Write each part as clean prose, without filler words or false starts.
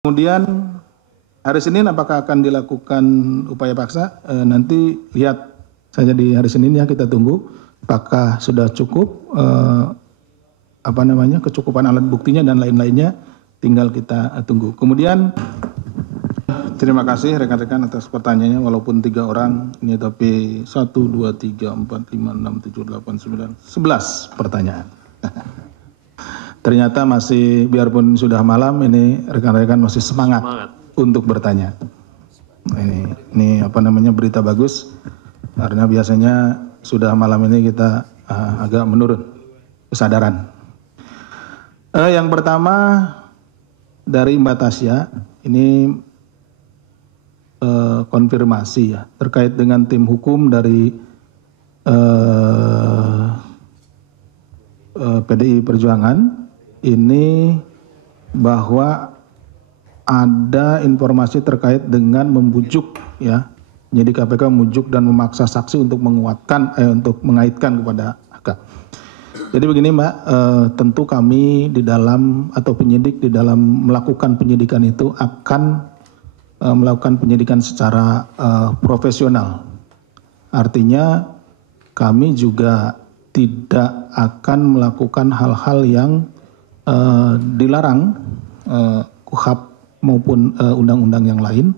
Kemudian hari Senin apakah akan dilakukan upaya paksa? Nanti lihat saja di hari Senin ya, kita tunggu apakah sudah cukup kecukupan alat buktinya dan lain-lainnya, tinggal kita tunggu. Kemudian terima kasih rekan-rekan atas pertanyaannya, walaupun 3 orang ini tapi 1, 2, 3, 4, 5, 6, 7, 8, 9, 11 pertanyaan. Ternyata masih, biarpun sudah malam, ini rekan-rekan masih semangat untuk bertanya. Ini berita bagus, karena biasanya sudah malam ini kita agak menurun kesadaran. Yang pertama dari Mbak Tasya, ini konfirmasi ya terkait dengan tim hukum dari PDI Perjuangan. Ini bahwa ada informasi terkait dengan membujuk ya, jadi KPK membujuk dan memaksa saksi untuk menguatkan untuk mengaitkan kepada AK. Jadi begini Mbak, tentu kami di dalam atau penyidik di dalam melakukan penyidikan itu akan melakukan penyidikan secara profesional. Artinya kami juga tidak akan melakukan hal-hal yang dilarang KUHP maupun undang-undang yang lain.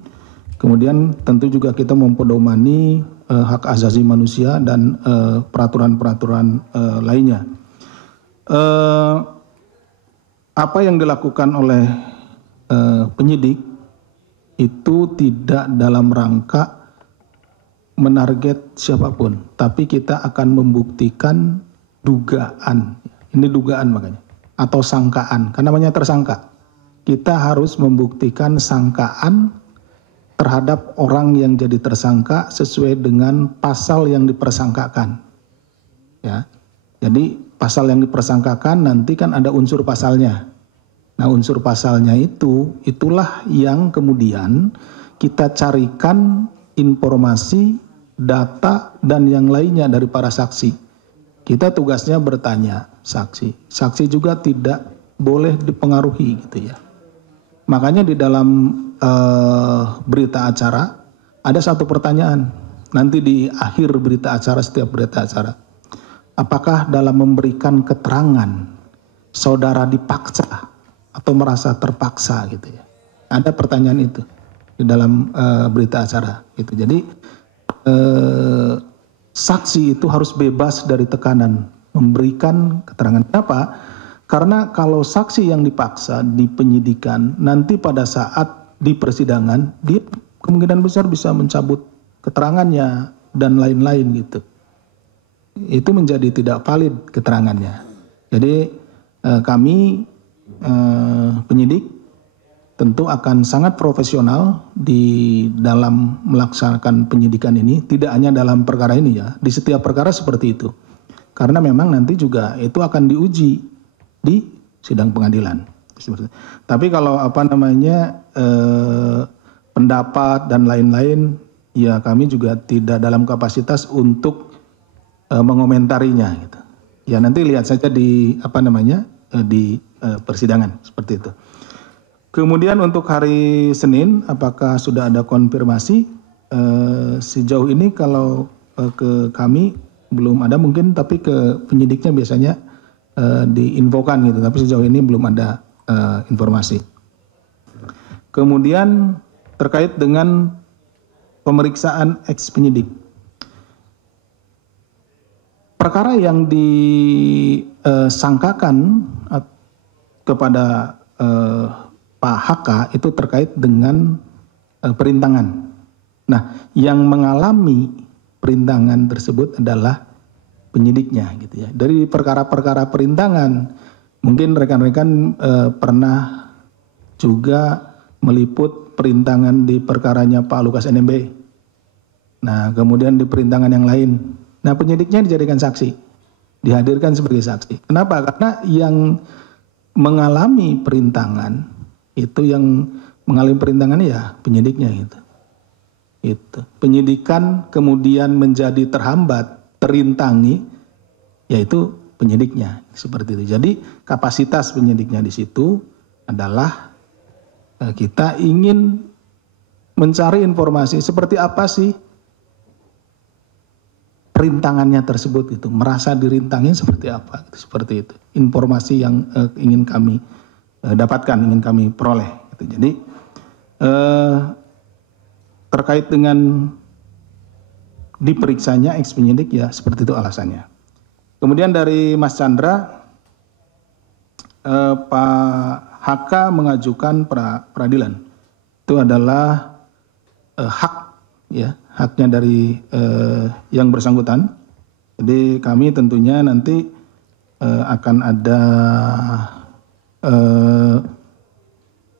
Kemudian tentu juga kita mempedomani hak asasi manusia dan peraturan-peraturan lainnya. Apa yang dilakukan oleh penyidik itu tidak dalam rangka menarget siapapun, tapi kita akan membuktikan dugaan. Ini dugaan makanya, atau sangkaan, karena namanya tersangka. Kita harus membuktikan sangkaan terhadap orang yang jadi tersangka sesuai dengan pasal yang dipersangkakan. Ya, jadi pasal yang dipersangkakan nanti kan ada unsur pasalnya. Nah, unsur pasalnya itulah yang kemudian kita carikan informasi, data, dan yang lainnya dari para saksi. Kita tugasnya bertanya saksi. Saksi juga tidak boleh dipengaruhi gitu ya. Makanya di dalam berita acara ada satu pertanyaan. Nanti di akhir berita acara, setiap berita acara. Apakah dalam memberikan keterangan saudara dipaksa atau merasa terpaksa gitu ya. Ada pertanyaan itu di dalam berita acara gitu. Jadi saksi itu harus bebas dari tekanan memberikan keterangan. Kenapa? Karena kalau saksi yang dipaksa di penyidikan nanti pada saat di persidangan dia kemungkinan besar bisa mencabut keterangannya dan lain-lain gitu. Itu menjadi tidak valid keterangannya. Jadi kami penyidik tentu akan sangat profesional di dalam melaksanakan penyidikan ini, tidak hanya dalam perkara ini ya, di setiap perkara seperti itu. Karena memang nanti juga itu akan diuji di sidang pengadilan. Tapi kalau pendapat dan lain-lain, ya kami juga tidak dalam kapasitas untuk mengomentarinya gitu. Ya nanti lihat saja di di persidangan seperti itu. Kemudian untuk hari Senin, apakah sudah ada konfirmasi? Sejauh ini kalau ke kami belum ada mungkin, tapi ke penyidiknya biasanya diinfokan gitu. Tapi sejauh ini belum ada informasi. Kemudian terkait dengan pemeriksaan ex penyidik. Perkara yang disangkakan kepada Pak HK itu terkait dengan perintangan. Nah, yang mengalami perintangan tersebut adalah penyidiknya gitu ya. Dari perkara-perkara perintangan, mungkin rekan-rekan pernah juga meliput perintangan di perkaranya Pak Lukas NMB. Nah, kemudian di perintangan yang lain. Nah, penyidiknya dijadikan saksi, dihadirkan sebagai saksi. Kenapa? Karena yang mengalami perintangan itu yang mengalami perintangan ya penyidiknya gitu. Itu penyidikan kemudian menjadi terhambat, terintangi, yaitu penyidiknya seperti itu. Jadi kapasitas penyidiknya di situ adalah Kita ingin mencari informasi seperti apa sih perintangannya tersebut, itu merasa dirintangin seperti apa, seperti itu informasi yang ingin kami dapatkan, ingin kami peroleh. Jadi terkait dengan diperiksanya ex penyidik, ya seperti itu alasannya. Kemudian dari Mas Chandra, Pak HK mengajukan peradilan. Itu adalah hak, ya, haknya dari yang bersangkutan. Jadi kami tentunya nanti akan ada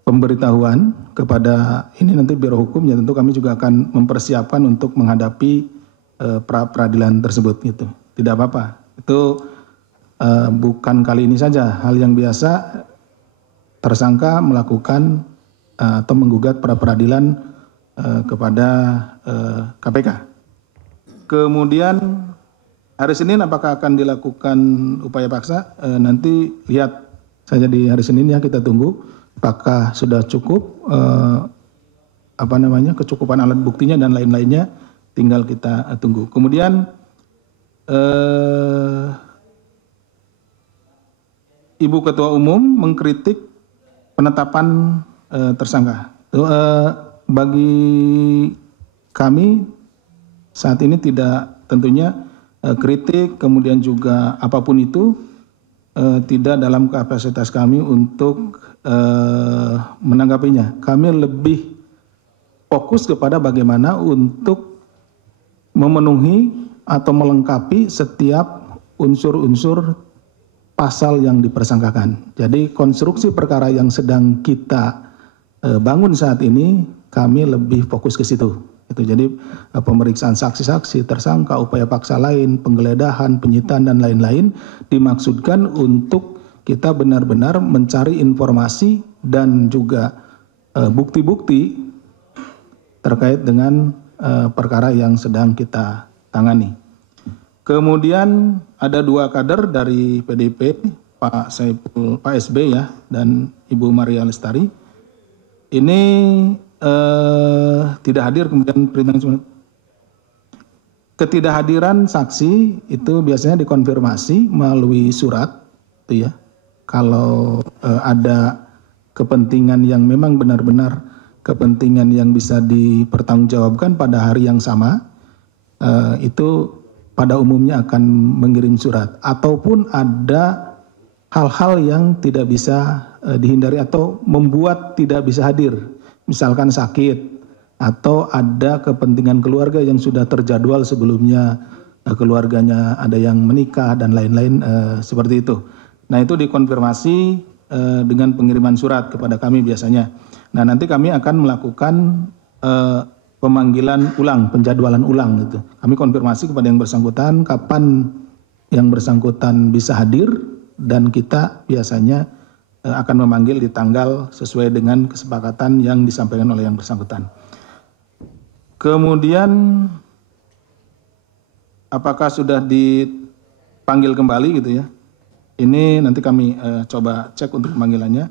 pemberitahuan kepada ini nanti Biro Hukum, ya tentu kami juga akan mempersiapkan untuk menghadapi pra-peradilan tersebut gitu. Tidak apa-apa. Itu bukan kali ini saja, hal yang biasa tersangka melakukan atau menggugat pra-peradilan kepada KPK. Kemudian hari Senin apakah akan dilakukan upaya paksa? Nanti lihat saja di hari Senin, ya, kita tunggu apakah sudah cukup kecukupan alat buktinya dan lain-lainnya, tinggal kita tunggu. Kemudian Ibu Ketua Umum mengkritik penetapan tersangka. Bagi kami saat ini tidak, tentunya kritik kemudian juga apapun itu tidak dalam kapasitas kami untuk menanggapinya. Kami lebih fokus kepada bagaimana untuk memenuhi atau melengkapi setiap unsur-unsur pasal yang dipersangkakan. Jadi konstruksi perkara yang sedang kita bangun saat ini, kami lebih fokus ke situ. Itu jadi pemeriksaan saksi-saksi, tersangka, upaya paksa lain, penggeledahan, penyitaan dan lain-lain dimaksudkan untuk kita benar-benar mencari informasi dan juga bukti-bukti terkait dengan perkara yang sedang kita tangani. Kemudian ada 2 kader dari PDIP, Pak SB, ya, dan Ibu Maria Lestari. Ini tidak hadir, kemudian perintah ketidakhadiran saksi itu biasanya dikonfirmasi melalui surat, itu, ya. Kalau ada kepentingan yang memang benar-benar kepentingan yang bisa dipertanggungjawabkan pada hari yang sama, itu pada umumnya akan mengirim surat, ataupun ada hal-hal yang tidak bisa dihindari atau membuat tidak bisa hadir, misalkan sakit atau ada kepentingan keluarga yang sudah terjadwal sebelumnya, keluarganya ada yang menikah dan lain-lain, seperti itu. Nah, itu dikonfirmasi dengan pengiriman surat kepada kami biasanya. Nah, nanti kami akan melakukan pemanggilan ulang, penjadwalan ulang gitu. Kami konfirmasi kepada yang bersangkutan kapan yang bersangkutan bisa hadir, dan kita biasanya akan memanggil di tanggal sesuai dengan kesepakatan yang disampaikan oleh yang bersangkutan. Kemudian apakah sudah dipanggil kembali gitu, ya? Ini nanti kami coba cek untuk pemanggilannya.